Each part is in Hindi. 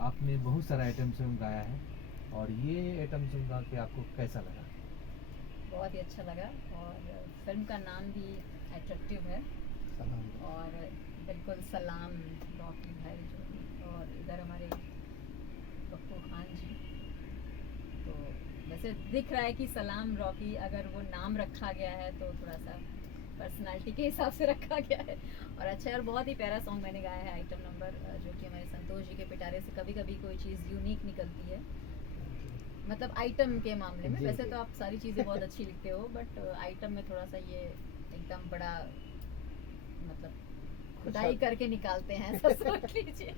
आपने बहुत सारा आइटम सॉन्ग गाया है, और ये आइटम सॉन्ग गा के आपको कैसा लगा? बहुत ही अच्छा लगा, और फिल्म का नाम भी अट्रैक्टिव है। सलाम। और बिल्कुल सलाम रॉकी भाई जो, और इधर हमारे पप्पू खान जी। तो वैसे दिख रहा है कि सलाम रॉकी अगर वो नाम रखा गया है तो थोड़ा सा पर्सनालिटी के हिसाब से रखा गया है। और अच्छा है, और बहुत ही प्यारा सॉन्ग मैंने गाया है, आइटम नंबर, जो कि हमारे संतोष जी के पिटारे से कभी कभी कोई चीज़ यूनिक निकलती है, मतलब आइटम के मामले में। जी, वैसे जी। तो आप सारी चीज़ें बहुत अच्छी लिखते हो, बट आइटम में थोड़ा सा ये एकदम बड़ा, मतलब खुदाई करके निकालते हैं, ऐसा सोच लीजिए।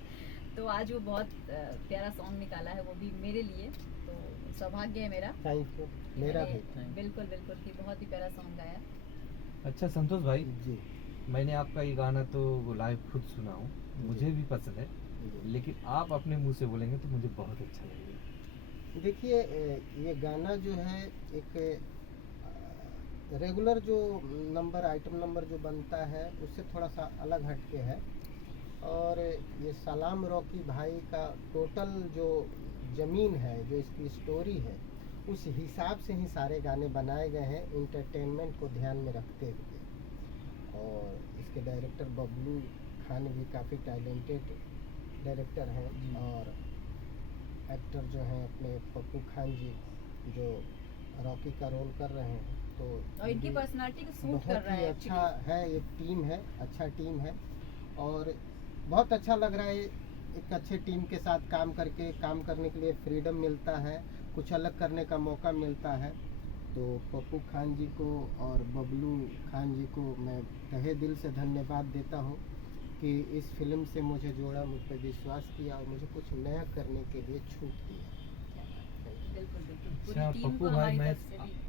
तो आज वो बहुत प्यारा सॉन्ग निकाला है, वो भी मेरे लिए। तो सौभाग्य है मेरा थैंक यू। कि मेरा मैंने भी। बिल्कुल बिल्कुल कि बहुत ही प्यारा सॉन्ग गाया। अच्छा संतोष भाई, जी मैंने आपका ये गाना तो लाइव खुद सुना हूँ, मुझे भी पसंद है, जी। लेकिन आप अपने मुंह से बोलेंगे तो मुझे बहुत अच्छा लगेगा। देखिए, ये गाना जो है एक रेगुलर जो नंबर, आइटम नंबर जो बनता है उससे थोड़ा सा अलग हटके है। और ये सलाम रॉकी भाई का टोटल जो ज़मीन है, जो इसकी स्टोरी है, उस हिसाब से ही सारे गाने बनाए गए हैं, इंटरटेनमेंट को ध्यान में रखते हुए। और इसके डायरेक्टर बबलू खान भी काफ़ी टैलेंटेड डायरेक्टर हैं। और एक्टर जो हैं अपने पप्पू खान जी, जो रॉकी का रोल कर रहे हैं, तो और इनकी ये पर्सनालिटी को सूट कर बहुत रहा ही है अच्छा actually। है। ये टीम है, अच्छा टीम है, और बहुत अच्छा लग रहा है। एक अच्छे टीम के साथ काम करने के लिए फ्रीडम मिलता है, कुछ अलग करने का मौका मिलता है। तो पप्पू खान जी को और बबलू खान जी को मैं तहे दिल से धन्यवाद देता हूँ कि इस फिल्म से मुझे जोड़ा, मुझ पर विश्वास किया और मुझे कुछ नया करने के लिए छूट दिया। बिल्कुल बिल्कुल, अच्छा पूरी टीम पप्पू को भाई, हमारी मैं तरफ से भी